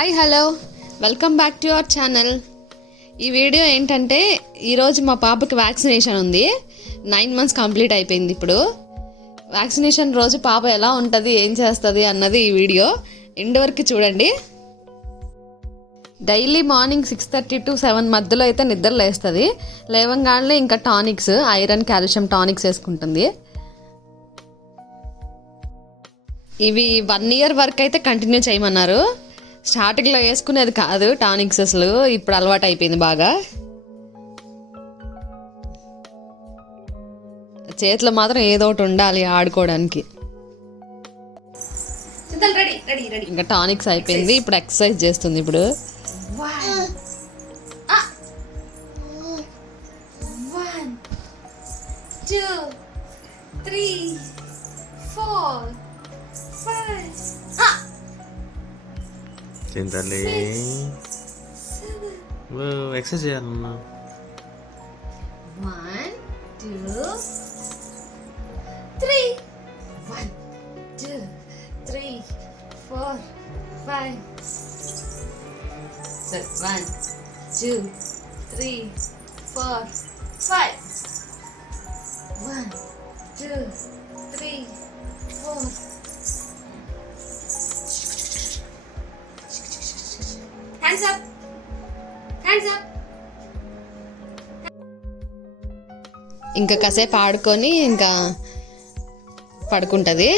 Hi hello welcome back to our channel. ఈ video ఏంటంటే ఈరోజు మా పాపకి వ్యాక్సినేషన్ ఉంది. 9 months కంప్లీట్ అయిపోయింది. ఇప్పుడు వ్యాక్సినేషన్ రోజు పాప ఎలా ఉంటుంది, ఏం చేస్తుంది అన్నది ఈ వీడియో ఎండ్ వరకు చూడండి. డైలీ మార్నింగ్ 6:30 to 7 మధ్యలో అయితే నిద్ర లేస్తుంది. లేవంగానే ఇంకా టానిక్స్, ఐరన్ కాల్షియం టానిక్స్ వేసుకుంటుంది. ఇవి 1 year వరకు అయితే కంటిన్యూ చేయమన్నారు. స్టార్టింగ్లో వేసుకునేది కాదు టానిక్స్, అసలు ఇప్పుడు అలవాటు అయిపోయింది బాగా. చేతిలో మాత్రం ఏదో ఒకటి ఉండాలి ఆడుకోవడానికి. ఇంకా టానిక్స్ అయిపోయింది, ఇప్పుడు ఎక్సర్సైజ్ చేస్తుంది. ఇప్పుడు 1 2 3 4 5 చింతలే ఎక్సర్సైజ్ చేయాలన్నా. 1 2 3 1 2 3 4 5 1 2 3 4 5 1 2 3 4 Hands up. Hands up. ఇంకా కాసేపు ఆడుకొని ఇంకా పడుకుంటుంది.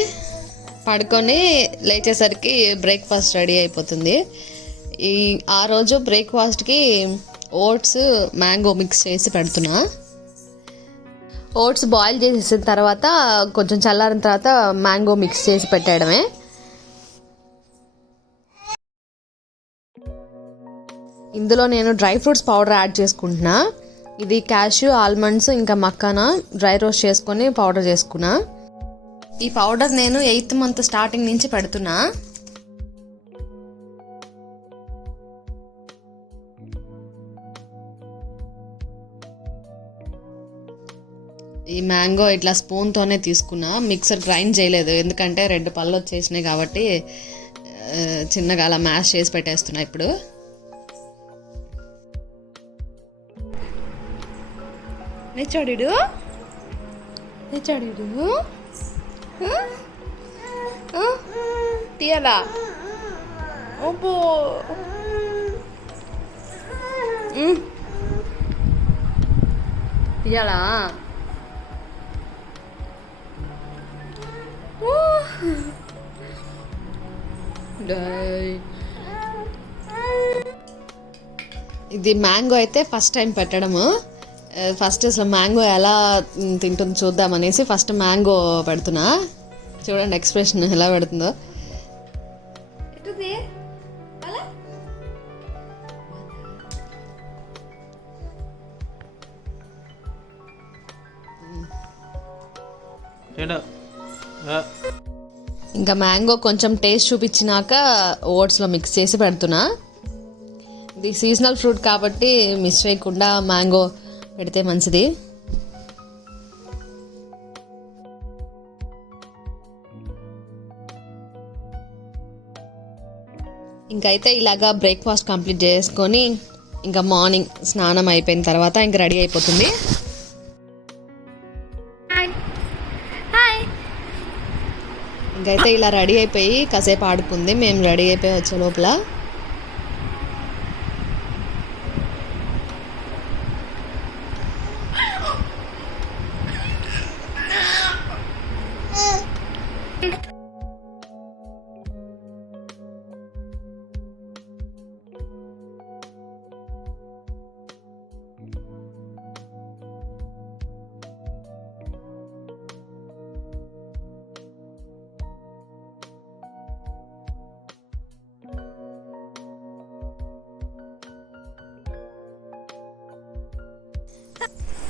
పడుకొని లేచేసరికి బ్రేక్ఫాస్ట్ రెడీ అయిపోతుంది. ఆ రోజు బ్రేక్ఫాస్ట్కి ఓట్స్ మ్యాంగో మిక్స్ చేసి పెడుతున్నా. ఓట్స్ బాయిల్ చేసేసిన తర్వాత కొంచెం చల్లారిన తర్వాత మ్యాంగో మిక్స్ చేసి పెట్టడమే. ఇందులో నేను డ్రై ఫ్రూట్స్ పౌడర్ యాడ్ చేసుకుంటున్నా. ఇది క్యాష్యూ, ఆల్మండ్స్ ఇంకా మక్కానా డ్రై రోస్ట్ చేసుకొని పౌడర్ చేసుకున్నా. ఈ పౌడర్ నేను 8th month స్టార్టింగ్ నుంచి పెడుతున్నా. ఈ మ్యాంగో ఇట్లా స్పూన్తోనే తీసుకున్నా, మిక్సర్ గ్రైండ్ చేయలేదు ఎందుకంటే 2 పళ్ళు వచ్చేసినాయి కాబట్టి చిన్నగా అలా మ్యాష్ చేసి పెట్టేస్తున్నా. ఇప్పుడు నిచ్చాడు తీయాలా? ఓపో తీయాలా? ఇది మ్యాంగో అయితే ఫస్ట్ టైం పెట్టడము. ఫస్ట్ అసలు మ్యాంగో ఎలా తింటుంది చూద్దామనేసి ఫస్ట్ మ్యాంగో పెడుతున్నా. చూడండి ఎక్స్ప్రెషన్ ఎలా పెడుతుందో. ఇంకా మ్యాంగో కొంచెం టేస్ట్ చూపించినాక ఓట్స్లో మిక్స్ చేసి పెడుతున్నా. ఇది సీజనల్ ఫ్రూట్ కాబట్టి మిస్ చేయకుండా మ్యాంగో పెడితే మంచిది. ఇంకైతే ఇలాగా బ్రేక్ఫాస్ట్ కంప్లీట్ చేసుకొని ఇంకా మార్నింగ్ స్నానం అయిపోయిన తర్వాత ఇంక రెడీ అయిపోతుంది. ఇంకైతే ఇలా రెడీ అయిపోయి కాసేపు ఆడుకుంది. మేము రెడీ అయిపోయి వచ్చే లోపల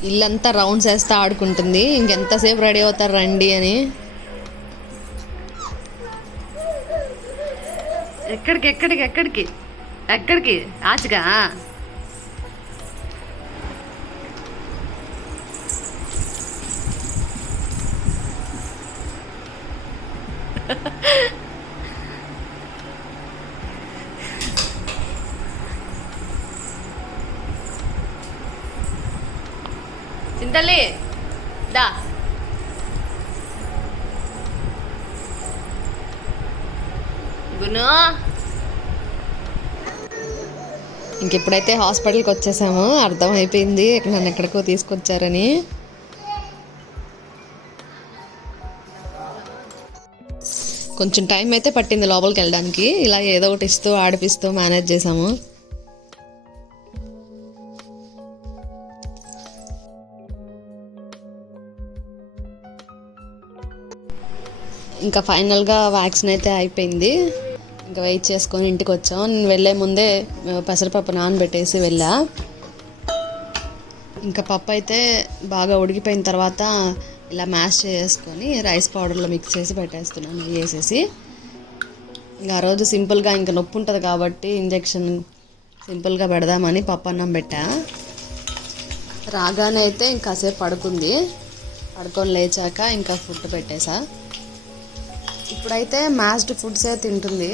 ఇల్లంతా రౌండ్స్ వేస్తూ ఆడుకుంటుంది. ఇంకెంతసేపు రెడీ అవుతారు రండి అని. ఎక్కడికి ఎక్కడికి ఎక్కడికి ఎక్కడికి ఆచగా చింతల్లి దా. గును ఇంకెప్పుడైతే హాస్పిటల్కి వచ్చేసామో అర్థమైపోయింది నన్ను ఎక్కడికో తీసుకొచ్చారని. కొంచెం టైం అయితే పట్టింది లోపలికి వెళ్ళడానికి. ఇలా ఏదో ఒకటి ఇస్తూ ఆడిపిస్తూ మేనేజ్ చేసాము. ఇంకా ఫైనల్గా వ్యాక్సిన్ అయితే అయిపోయింది. ఇంకా వెయిట్ చేసుకొని ఇంటికి వచ్చాం. నేను వెళ్ళే ముందే పెసరపప్పు నానబెట్టేసి వెళ్ళా. ఇంకా పప్పు అయితే బాగా ఉడికిపోయిన తర్వాత ఇలా మ్యాష్ చేసుకొని రైస్ పౌడర్లో మిక్స్ చేసి పెట్టేస్తున్నాను నెయ్యి వేసేసి. ఇంకా ఆ రోజు సింపుల్గా ఇంకా నొప్పి ఉంటుంది కాబట్టి ఇంజెక్షన్ సింపుల్గా పెడదామని పప్పు అన్నం పెట్టా. రాగానే అయితే ఇంకాసేపు పడుకుంది. పడుకొని లేచాక ఇంకా ఫుడ్ పెట్టేసా. ఇప్పుడైతే మ్యాష్డ్ ఫుడ్సే తింటుంది.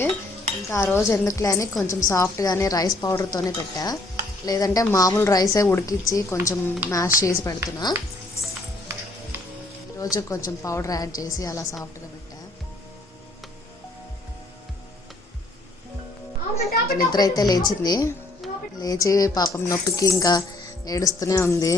ఇంకా ఆ రోజు ఎందుకులే అని కొంచెం సాఫ్ట్గానే రైస్ పౌడర్తోనే పెట్టా. లేదంటే మామూలు రైసే ఉడికించి కొంచెం మ్యాష్ చేసి పెడుతున్నా. ఈరోజు కొంచెం పౌడర్ యాడ్ చేసి అలా సాఫ్ట్గా పెట్టా. నిద్ర అయితే లేచింది. లేచి పాపం నొప్పికి ఇంకా ఏడుస్తూనే ఉంది.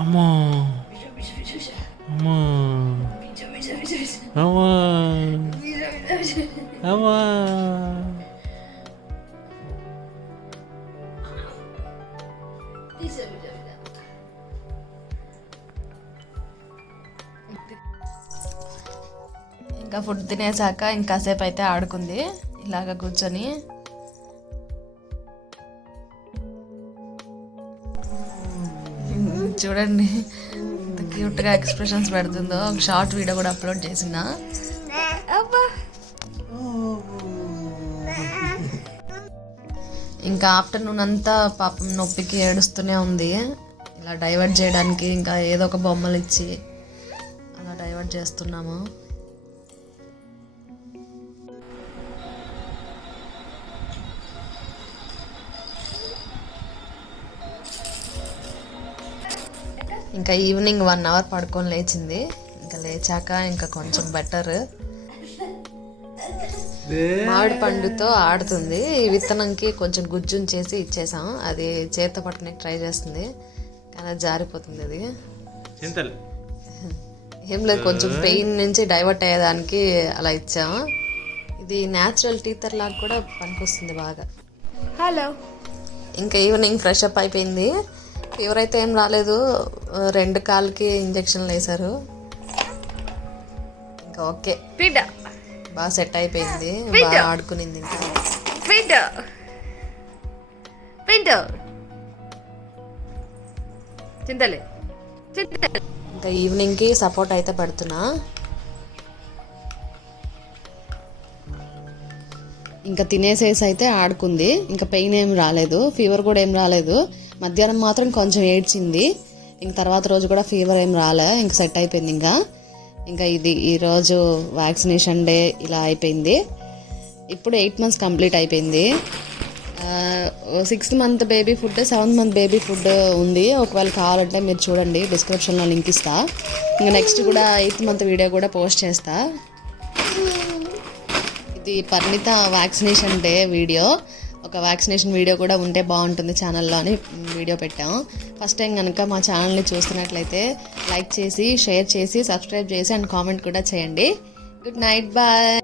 అమ్మా అమ్మా అమ్మా అమ్మా ఇంకా ఫుడ్ తినేసాక ఇంకాసేపు అయితే ఆడుకుంది ఇలాగ కూర్చొని. చూడండి ఎంత క్యూట్గా ఎక్స్ప్రెషన్స్ పెడుతుందో. ఒక షార్ట్ వీడియో కూడా అప్లోడ్ చేసిన. ఇంకా ఆఫ్టర్నూన్ అంతా పాపం నొప్పికి ఏడుస్తూనే ఉంది. ఇలా డైవర్ట్ చేయడానికి ఇంకా ఏదో ఒక బొమ్మలు ఇచ్చి అలా డైవర్ట్ చేస్తున్నాము. ఇంకా ఈవినింగ్ 1 అవర్ పడుకొని లేచింది. ఇంకా లేచాక ఇంకా కొంచెం బెటర్. మామిడి పండుతో ఆడుతుంది. ఈ విత్తనంకి కొంచెం గుజ్జుని చేసి ఇచ్చేసాం. అది చేత పట్టుకుని ట్రై చేస్తుంది కానీ అది జారిపోతుంది. అది ఏం లేదు, కొంచెం పెయిన్ నుంచి డైవర్ట్ అయ్యేదానికి అలా ఇచ్చాము. ఇది న్యాచురల్ టీతర్ లాగా కూడా పనికొస్తుంది బాగా. హలో. ఇంకా ఈవినింగ్ ఫ్రెష్ అప్ అయిపోయింది. ఫీవర్ అయితే ఏం రాలేదు. 2 కాళ్ళకి ఇంజక్షన్లు వేశారు. ఇంకా ఓకే, బాగా సెట్ అయిపోయింది. బాగా ఆడుకునింది. ఇంకా ఈవినింగ్కి సపోర్ట్ అయితే పెడుతున్నా. ఇంకా తినేసేసి అయితే ఆడుకుంది. ఇంకా పెయిన్ ఏం రాలేదు, ఫీవర్ కూడా ఏం రాలేదు. మధ్యాహ్నం మాత్రం కొంచెం ఏడ్చింది. ఇంక తర్వాత రోజు కూడా ఫీవర్ ఏం రాలే. ఇంక సెట్ అయిపోయింది. ఇంకా ఇది ఈరోజు వ్యాక్సినేషన్ డే ఇలా అయిపోయింది. ఇప్పుడు 8 months కంప్లీట్ అయిపోయింది. 6th month baby food, 7th month baby food ఉంది. ఒకవేళ కావాలంటే మీరు చూడండి, డిస్క్రిప్షన్లో లింక్ ఇస్తా. ఇంకా నెక్స్ట్ కూడా 8th month వీడియో కూడా పోస్ట్ చేస్తా. ఇది పరిణిత వ్యాక్సినేషన్ డే వీడియో. ఒక వ్యాక్సినేషన్ వీడియో కూడా ఉంటే బాగుంటుంది ఛానల్లో అని వీడియో పెట్టాం. ఫస్ట్ టైం కనుక మా ఛానల్ని చూస్తున్నట్లయితే లైక్ చేసి, షేర్ చేసి, సబ్స్క్రైబ్ చేసి అండ్ కామెంట్ కూడా చేయండి. Good night, bye.